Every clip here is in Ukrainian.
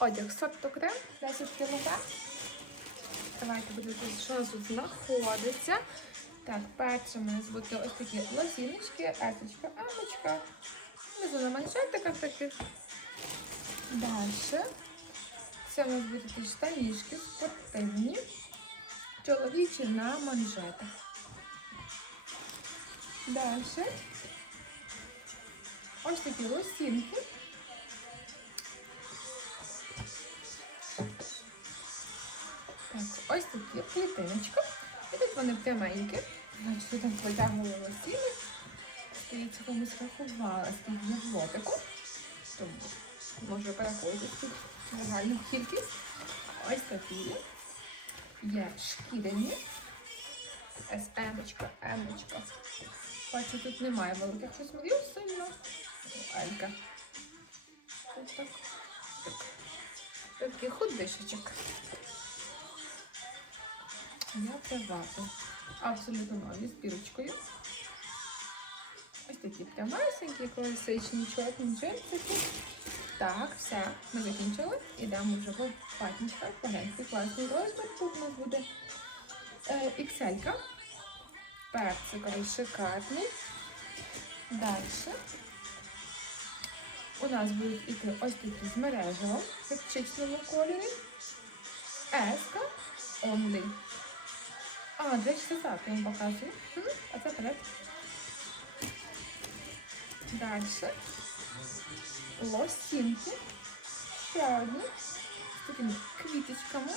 Одяг сорту крем 10 кг. Давайте подивитися, що у нас тут знаходиться. Так, перше у нас будуть ось такі лосіночки, есочка, амочка. Внизу на манжетиках таких. Далі. Це у нас будуть такі штанішки спортивні, чоловічі на манжетах. Далі. Ось такі лосінки. Ось такі клітиночка. І тут вони пряменькі. Ви там потягнули лосіни. Здається, комусь рахувала, є в. Тому може переходити тут кількість. Ось такі. Є шкіряні. СМ-очка, М-очка. Бачу, тут немає великих розмірів сильно. Алька. Ось. Так. Такий худишечок. Я привату. Абсолютно нові з бірочкою. Ось такі прямесенькі, класичні чорні джинсики. Так, все, ми закінчили. Ідемо вже в патничках. Погляньте, класний розмір. Тут у нас буде е, XL. Персиковий, шикарний. Далі. У нас будуть іти ось такі з мережевим, в чистому кольорі. Еска Only. А, так, я вам показую. А це перед. Далі. Лосінки. Ще одні. З такими квіточками.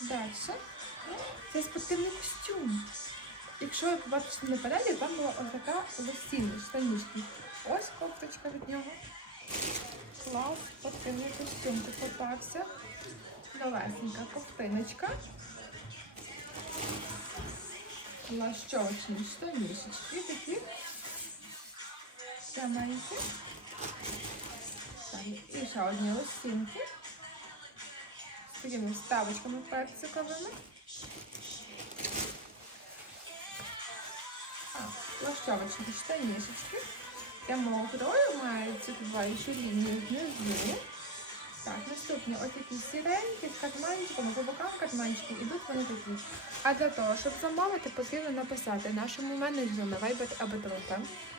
Далі. Це спортивний костюм. Якщо ви побачите на перелі, там була така лосінка, штанішки. Ось кофточка від нього. Клас, спортивний костюм. Попався. Новесенька ковтиночка. Лащочні штанішечки такі. Пряменькі. Так, і ще одні лосінки. З такими вставочками персиковими. Лащовочні штанішечки. Прямого крою мають ці два ще лінії внизу. Так, ось такі сіренькі з катманчиками, по бокам катманчики, ідуть вони такі. А для того, щоб замовити, потрібно написати нашому менеджеру на Viber або Telegram